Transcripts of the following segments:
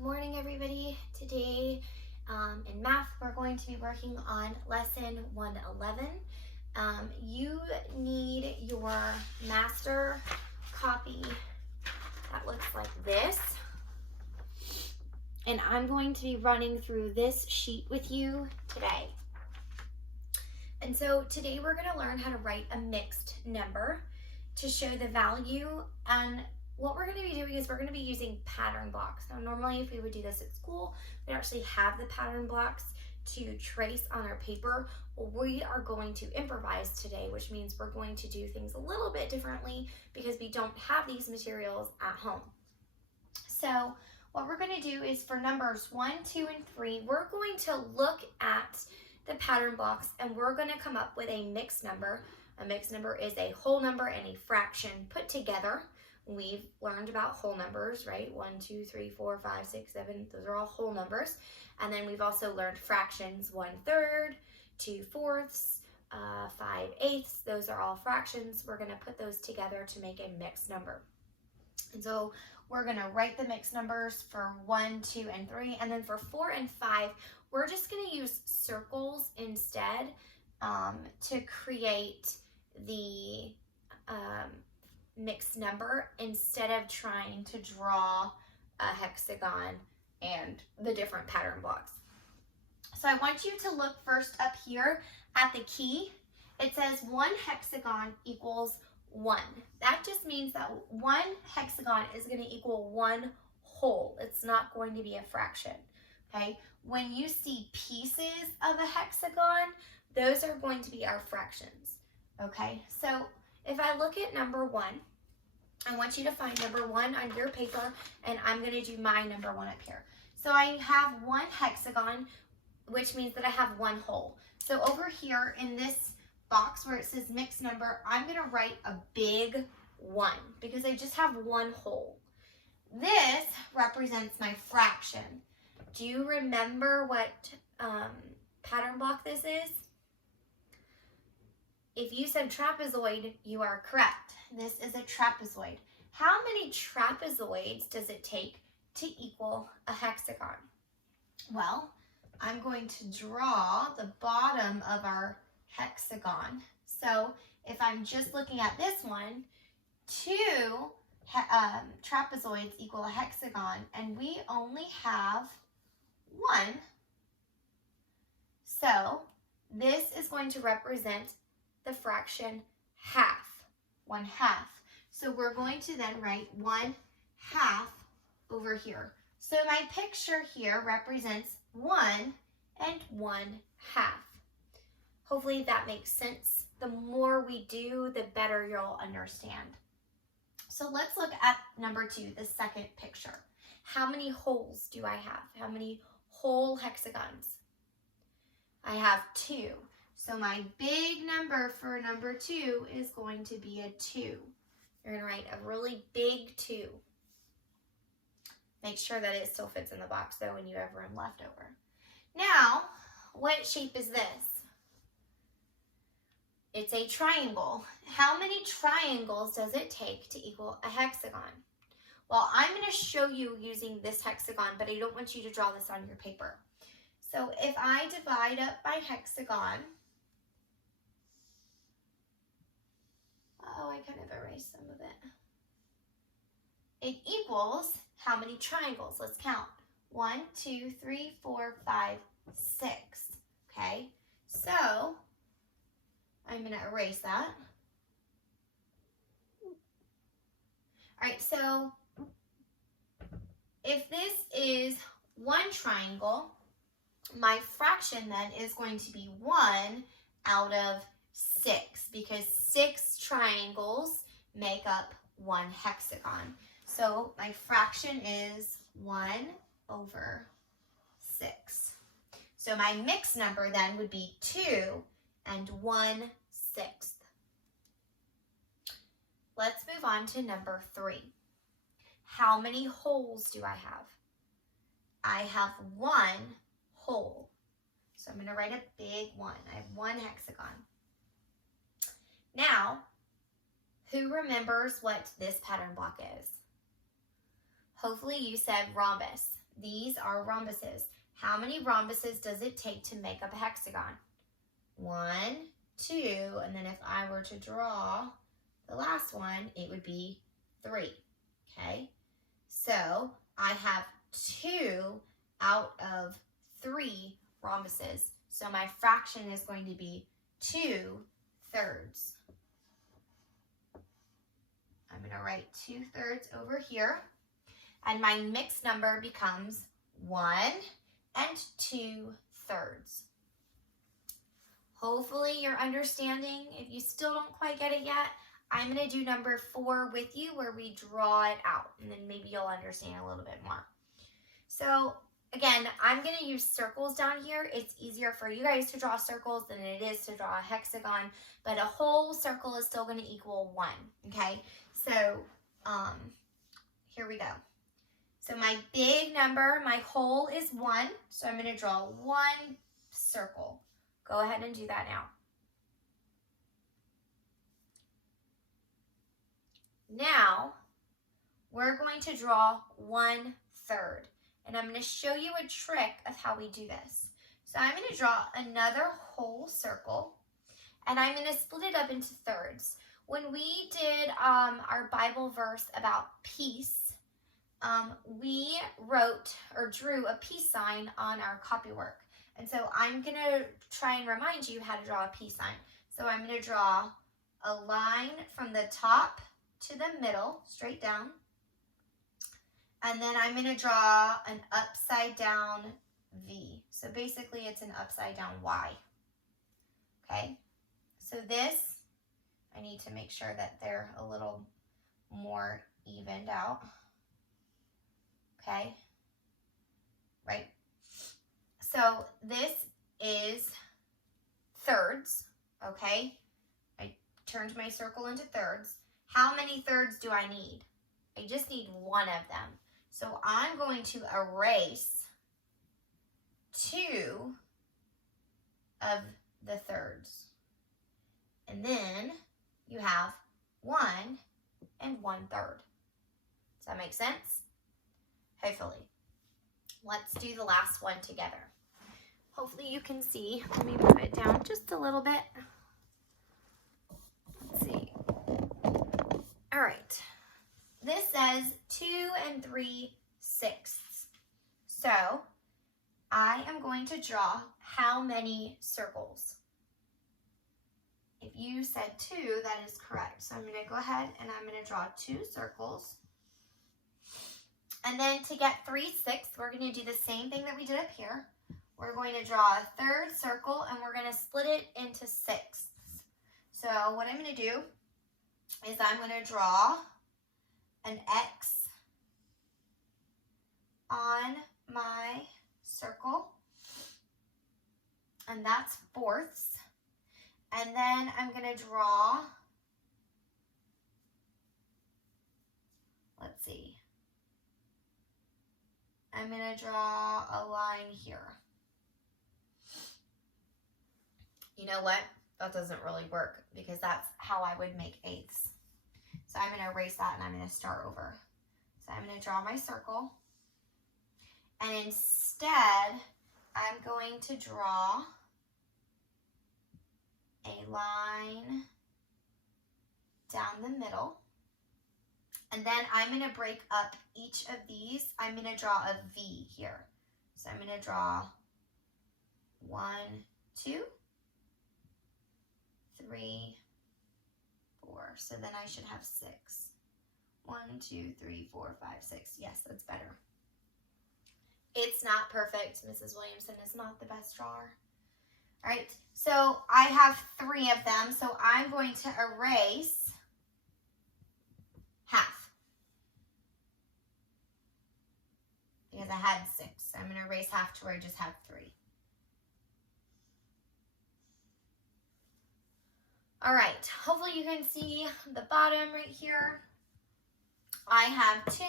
Good morning, everybody. Today in math, we're going to be working on lesson 111. You need your master copy that looks like this. And I'm going to be running through this sheet with you today. And so today we're going to learn how to write a mixed number to show the value. And what we're going to be doing is we're going to be using pattern blocks. Now, normally if we would do this at school, we actually have the pattern blocks to trace on our paper. Well, we are going to improvise today, which means we're going to do things a little bit differently because we don't have these materials at home. So what we're going to do is for numbers 1, 2, and 3, we're going to look at the pattern blocks and we're going to come up with a mixed number. A mixed number is a whole number and a fraction put together. We've learned about whole numbers, right? 1, 2, 3, 4, 5, 6, 7. Those are all whole numbers. And then we've also learned fractions, 1/3, 2/4, 5/8. Those are all fractions. We're going to put those together to make a mixed number. And so we're going to write the mixed numbers for 1, 2, and 3. And then for 4 and 5, we're just going to use circles instead to create the mixed number instead of trying to draw a hexagon and the different pattern blocks. So I want you to look first up here at the key. It says 1 hexagon equals 1. That just means that 1 hexagon is going to equal 1 whole. It's not going to be a fraction. Okay? When you see pieces of a hexagon, those are going to be our fractions. Okay? So if I look at number 1, I want you to find number 1 on your paper, and I'm going to do my number 1 up here. So I have 1 hexagon, which means that I have 1 whole. So over here in this box where it says mixed number, I'm going to write a big 1 because I just have 1 whole. This represents my fraction. Do you remember what pattern block this is? If you said trapezoid, you are correct. This is a trapezoid. How many trapezoids does it take to equal a hexagon? Well, I'm going to draw the bottom of our hexagon. So if I'm just looking at this one, 2 trapezoids equal a hexagon, and we only have 1. So this is going to represent the fraction half, 1/2. So we're going to then write 1/2 over here. So my picture here represents 1 and 1/2. Hopefully that makes sense. The more we do, the better you'll understand. So let's look at number 2, the second picture. How many holes do I have? How many whole hexagons? I have 2. So my big number for number 2 is going to be a 2. You're going to write a really big 2. Make sure that it still fits in the box though when you have room left over. Now, what shape is this? It's a triangle. How many triangles does it take to equal a hexagon? Well, I'm going to show you using this hexagon, but I don't want you to draw this on your paper. So if I divide up my hexagon, I kind of erased some of it. It equals how many triangles? Let's count. 1, 2, 3, 4, 5, 6. Okay, so I'm going to erase that. All right, so if this is 1 triangle, my fraction then is going to be 1 out of 6 because 6 triangles make up 1 hexagon. So my fraction is 1/6. So my mixed number then would be 2 and 1/6. Let's move on to number 3. How many holes do I have? I have 1 whole. So I'm going to write a big 1. I have 1 hexagon. Now, who remembers what this pattern block is? Hopefully you said rhombus. these are rhombuses. How many rhombuses does it take to make up a hexagon? 1, 2, and then if I were to draw the last one, it would be 3, okay? So I have 2 out of 3 rhombuses. So my fraction is going to be 2/3. I'm going to write 2/3 over here. And my mixed number becomes 1 and 2/3. Hopefully you're understanding. If you still don't quite get it yet, I'm going to do number 4 with you where we draw it out. And then maybe you'll understand a little bit more. So again, I'm going to use circles down here. It's easier for you guys to draw circles than it is to draw a hexagon. But a whole circle is still going to equal 1. Okay? So here we go. So my big number, my whole is 1. So I'm going to draw 1 circle. Go ahead and do that now. Now, we're going to draw 1/3. And I'm going to show you a trick of how we do this. So I'm going to draw another whole circle. And I'm going to split it up into thirds. When we did our Bible verse about peace, we wrote or drew a peace sign on our copywork. And so I'm going to try and remind you how to draw a peace sign. So I'm going to draw a line from the top to the middle, straight down. And then I'm going to draw an upside down V. So basically it's an upside down Y. Okay? So this, I need to make sure that they're a little more evened out. Okay? Right? So this is thirds. Okay? I turned my circle into thirds. How many thirds do I need? I just need 1 of them. So I'm going to erase 2 of the thirds. And then you have 1 and 1/3. Does that make sense? Hopefully. Let's do the last one together. Hopefully you can see. Let me move it down just a little bit. Let's see. All right. This says 2 3/6. So I am going to draw how many circles? If you said 2, that is correct. So I'm going to go ahead and I'm going to draw 2 circles. And then to get 3/6, we're going to do the same thing that we did up here. We're going to draw a third circle and we're going to split it into 6ths. So what I'm going to do is I'm going to draw an X on my circle, and that's 4ths. And then I'm going to draw, let's see, I'm going to draw a line here. You know what? That doesn't really work because that's how I would make 8ths. So I'm going to erase that and I'm going to start over. So I'm going to draw my circle. And instead, I'm going to draw a line down the middle. And then I'm going to break up each of these. I'm going to draw a V here. So I'm going to draw 1, 2, 3, 4. So then I should have 6. 1, 2, 3, 4, 5, 6. Yes, that's better. It's not perfect. Mrs. Williamson is not the best drawer. All right, so I have 3 of them. So I'm going to erase half. Because I had 6. I'm going to erase half to where I just have 3. All right, hopefully you can see the bottom right here. I have 2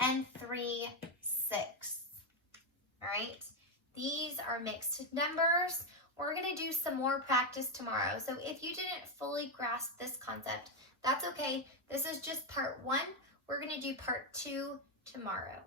and 3/6. All right, these are mixed numbers. We're going to do some more practice tomorrow. So if you didn't fully grasp this concept, that's okay. This is just part 1. We're going to do part 2 tomorrow.